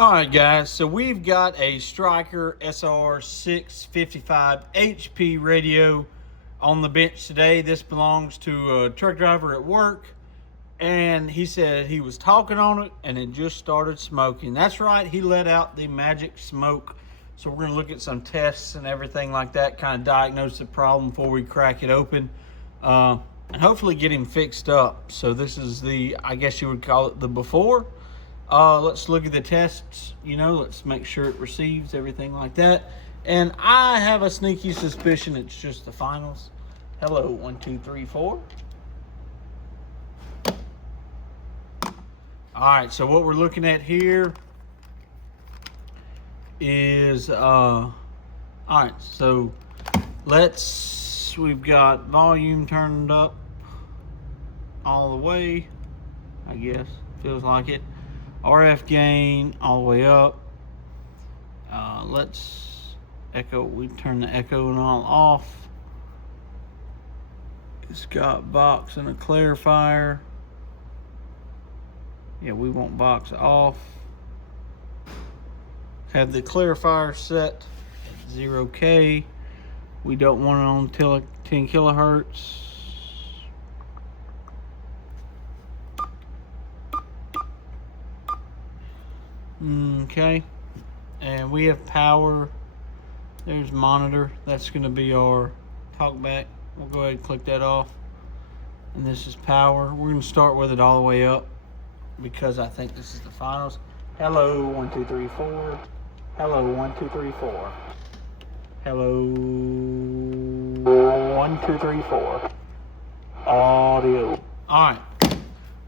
All right, guys, so we've got a Striker SR655 HP radio on the bench today. This belongs to a truck driver at work, and he said he was talking on it and it just started smoking. That's right, he let out the magic smoke. So we're going to look at some tests and everything like that, kind of diagnose the problem before we crack it open, and hopefully get him fixed up. So this is the, I guess you would call it the before. Let's look at the tests, let's make sure it receives, everything like that. And I have a sneaky suspicion it's just the finals. Hello, 1, 2, 3, 4. All right, so what we're looking at here is, all right, so we've got volume turned up all the way, I guess, feels like it. RF gain all the way up. Let's echo. We turn the echo and all off. It's got box and a clarifier. Yeah, we want box off. Have the clarifier set at 0K. We don't want it on 10 kilohertz. Okay, and we have power. There's monitor. That's going to be our talkback. We'll go ahead and click that off. And this is power. We're going to start with it all the way up because I think this is the finals. Hello, 1, 2, 3, 4. Hello, 1, 2, 3, 4. Hello, 1, 2, 3, 4. Audio. All right.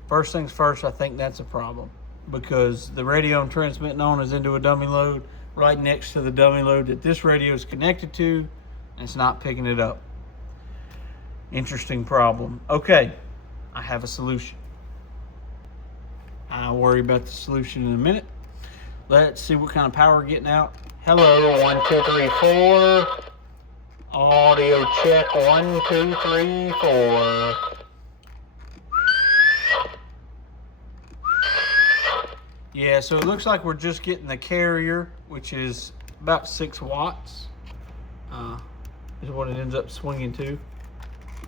First things first, I think that's a problem, because the radio I'm transmitting on is into a dummy load right next to the dummy load that this radio is connected to, and it's not picking it up. Interesting problem. Okay, I have a solution. I'll worry about the solution in a minute. Let's see what kind of power we're getting out. Hello, 1, 2, 3, 4. Audio check, 1, 2, 3, 4. Yeah, so it looks like we're just getting the carrier, which is about 6 watts, is what it ends up swinging to.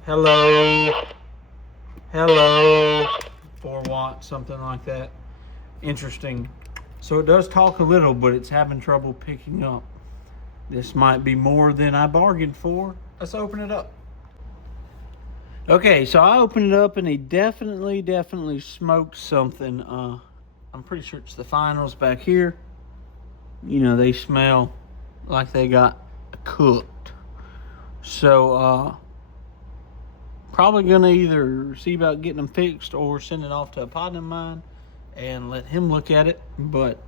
Hello, 4 watts, something like that. Interesting. So it does talk a little, but it's having trouble picking up. This might be more than I bargained for. Let's open it up. Okay, so I opened it up and he definitely smoked something. I'm pretty sure it's the finals back here. They smell like they got cooked. So, probably gonna either see about getting them fixed or send it off to a partner of mine and let him look at it. But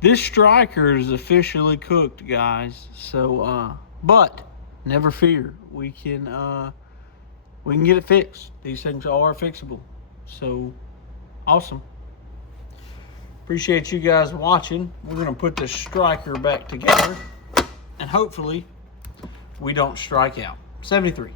this Striker is officially cooked, guys. So, but never fear, we can get it fixed. These things are fixable. So, awesome. Appreciate you guys watching. We're going to put the Striker back together, and hopefully we don't strike out. 73.